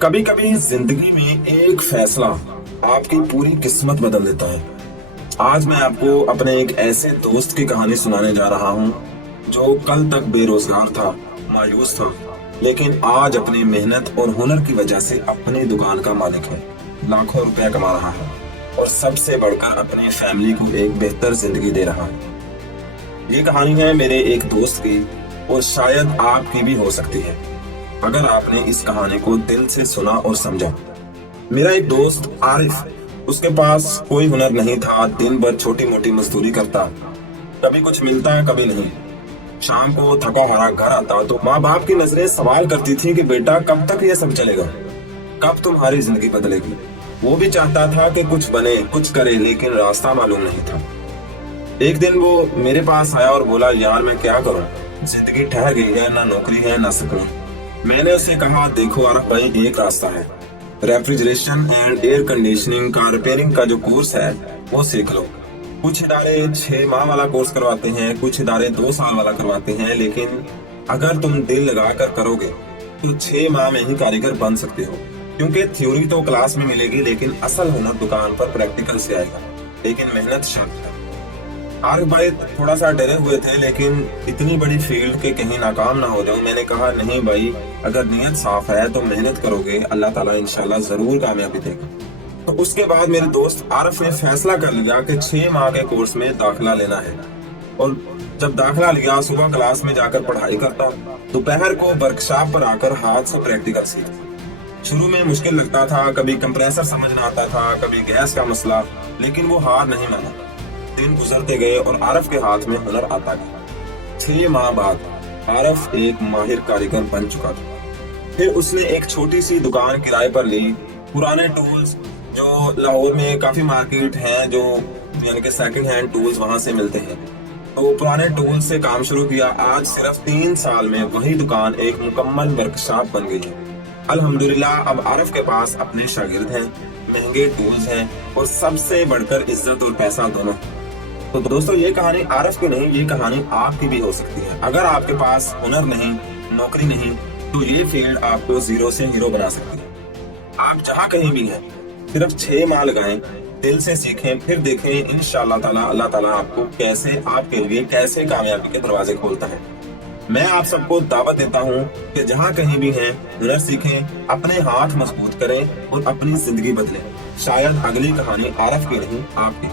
کبھی کبھی زندگی میں ایک فیصلہ آپ کی پوری قسمت بدل دیتا ہے۔ آج میں آپ کو اپنے ایک ایسے دوست کی کہانی سنانے جا رہا ہوں جو کل تک بے روزگار تھا، مایوس تھا، لیکن آج اپنی محنت اور ہنر کی وجہ سے اپنی دکان کا مالک ہے، لاکھوں روپے کما رہا ہے اور سب سے بڑھ کر اپنی فیملی کو ایک بہتر زندگی دے رہا ہے۔ یہ کہانی ہے میرے ایک دوست کی اور شاید آپ کی بھی ہو سکتی ہے اگر آپ نے اس کہانی کو دل سے سنا اور سمجھا۔ میرا ایک دوست عارف، اس کے پاس کوئی ہنر نہیں تھا، دن بھر چھوٹی موٹی مزدوری کرتا، کبھی کچھ ملتا کبھی نہیں۔ شام کو تھکا ہارا گھر آتا تو ماں باپ کی نظریں سوال کرتی تھی کہ بیٹا کب تک یہ سب چلے گا، کب تمہاری زندگی بدلے گی۔ وہ بھی چاہتا تھا کہ کچھ بنے، کچھ کرے، لیکن راستہ معلوم نہیں تھا۔ ایک دن وہ میرے پاس آیا اور بولا، یار میں کیا کروں، زندگی ٹھہر گئی ہے، نہ نوکری ہے نہ سکون۔ میں نے اسے کہا، دیکھو عارف بھائی، ایک راستہ ہے، ریفریجریشن اینڈ ایئر کنڈیشننگ کا ریپیئرنگ کا جو کورس ہے وہ سیکھ لو۔ کچھ ادارے 6 ماہ والا کورس کرواتے ہیں، کچھ ادارے 2 سال والا کرواتے ہیں، لیکن اگر تم دل لگا کر کرو گے تو 6 ماہ میں ہی کاریگر بن سکتے ہو، کیونکہ تھیوری تو کلاس میں ملے گی لیکن اصل ہنر دکان پر پریکٹیکل سے آئے گا، لیکن محنت شرط ہے۔ عارف بھائی تھوڑا سا ڈرے ہوئے تھے، لیکن اتنی بڑی فیلڈ کے کہیں ناکام نہ ہو جاؤ۔ میں نے کہا، نہیں بھائی، اگر نیت صاف ہے تو محنت کرو گے، اللہ تعالیٰ انشاءاللہ ضرور کامیابی دے گا۔ تو اس کے بعد میرے دوست عارف نے فیصلہ کر لیا کہ 6 ماہ کے کورس میں داخلہ لینا ہے، اور جب داخلہ لیا صبح کلاس میں جا کر پڑھائی کرتا، دوپہر کو ورکشاپ پر آ کر ہاتھ سے پریکٹیکل سیکھتا۔ شروع میں مشکل لگتا تھا، کبھی کمپریسر سمجھ نہ آتا تھا، کبھی گیس کا مسئلہ، لیکن وہ ہار نہیں مانا۔ دن گزرتے گئے اور عارف کے ہاتھ میں ہنر آتا گیا۔ 6 ماہ بعد عارف ایک ماہر کاریگر بن چکا تھا۔ پھر اس نے ایک چھوٹی سی دکان کرائے پر لی، پرانے ٹولز جو لاہور میں کافی مارکیٹ ہیں، جو یعنی کہ سیکنڈ ہینڈ ٹولز وہاں سے ملتے ہیں، تو پرانے ٹولز سے کام شروع کیا۔ آج صرف 3 سال میں وہی دکان ایک مکمل ورکشاپ بن گئی ہے۔ الحمدللہ اب عارف کے پاس اپنے شاگرد ہیں، مہنگے ٹولز ہیں، اور سب سے بڑھ کر عزت اور پیسہ دونوں۔ تو دوستو، یہ کہانی عارف کی نہیں، یہ کہانی آپ کی بھی ہو سکتی ہے۔ اگر آپ کے پاس ہنر نہیں، نوکری نہیں، تو یہ فیلڈ آپ کو زیرو سے ہیرو بنا سکتی ہے۔ آپ جہاں کہیں بھی ہیں، صرف 6 ماہ لگائیں، دل سے سیکھیں، پھر دیکھیں انشاءاللہ تعالیٰ اللہ تعالیٰ آپ کو آپ کے لیے کیسے کامیابی کے دروازے کھولتا ہے۔ میں آپ سب کو دعوت دیتا ہوں کہ جہاں کہیں بھی ہیں، ہنر سیکھیں، اپنے ہاتھ مضبوط کریں اور اپنی زندگی بدلیں۔ شاید اگلی کہانی عارف کی نہیں، آپ کی۔